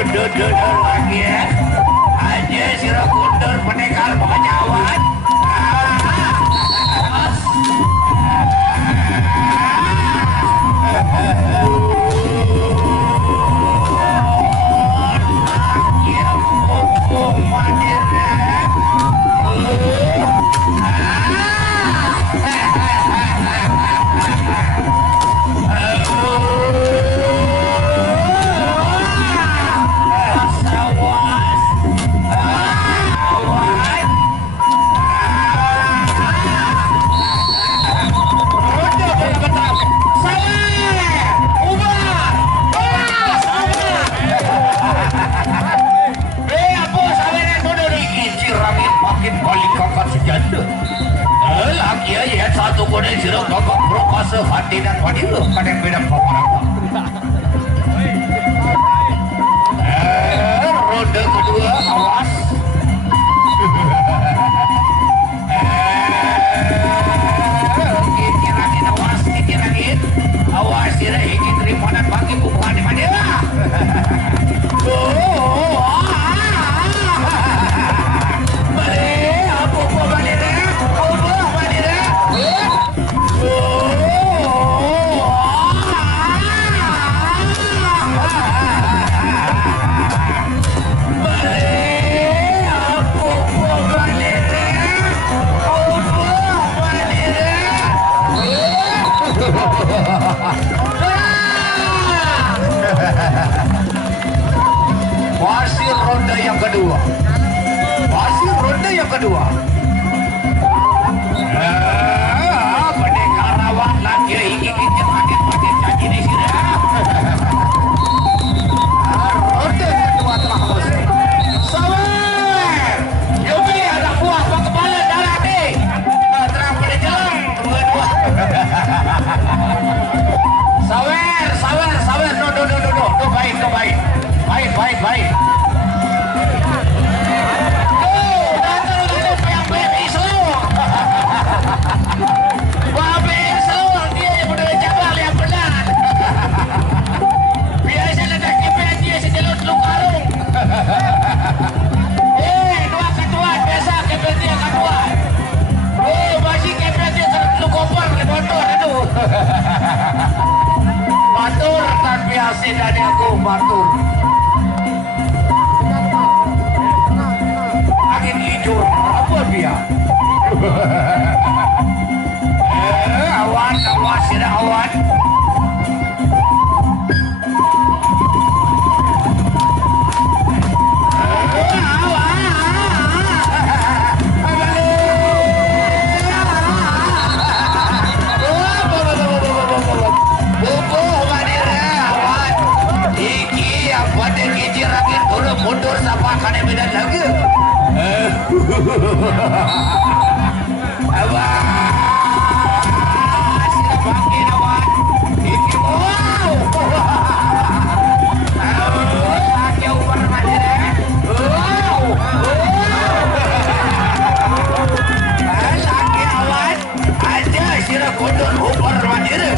lagi ya. Aja sirah kundur pendekar pengajawan. Lagi aja satu kode sirah kakak propase hati dan wadilah kadang beda pemerintah. Ronde kedua awas. Kira-kira awas, kira-kira awas sirah ingin terima dan bagi bukan di mana. Masih ronde yang kedua. Masih ronde yang kedua. Pendekar rawan lagi ingin makin janji di sini. Ronde kedua telah selesai. Sawer, Yogi ada buah kepala darah nih. Terang pada jalan. Sawer. No, baik. Baik. Batur tan biasa dari aku batur. Angin hijau apa dia? Awan sirah awan. Mundur sama kane beda lagi. Awas, bangkit awan. Iki wow. Lagi umur mandiri. Wow. Lagi awan. Aja sirah mundur umur mandiri.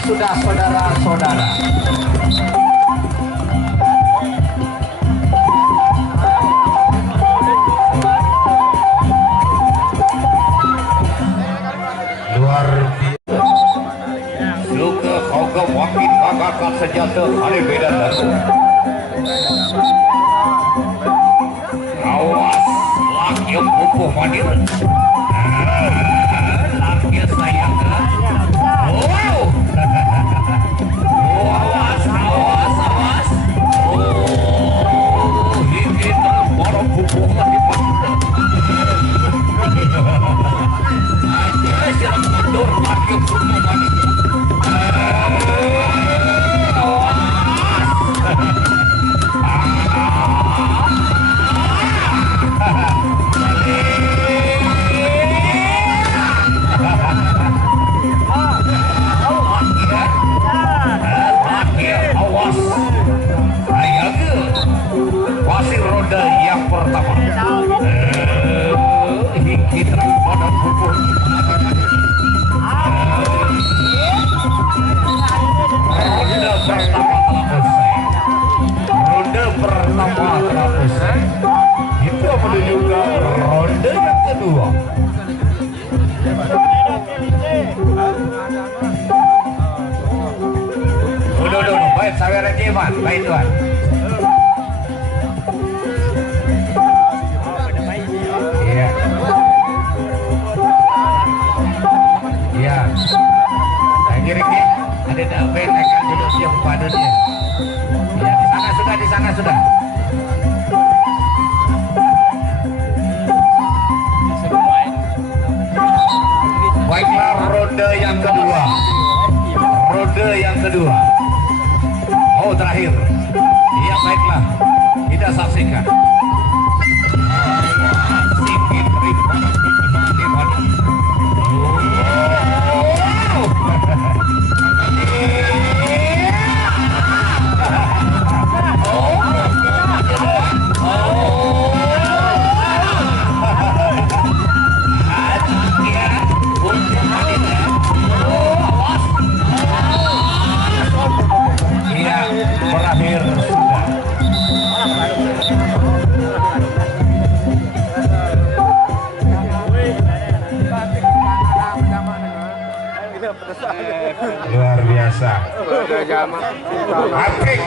Sudah saudara-saudara. Luar biasa. Luka hoga wakil kakak sejata ada beda lagu. Awas laki pupuh hadir. Laki sayang. Oh. Iman, baik tuan. Iya. Iya. Saya kira ini ada David akan duduk siap padunya. Iya, di sana sudah. Baiklah ronde yang kedua. Oh terakhir. Iya baiklah. Kita saksikan. Berakhir sudah. Luar biasa. Apik.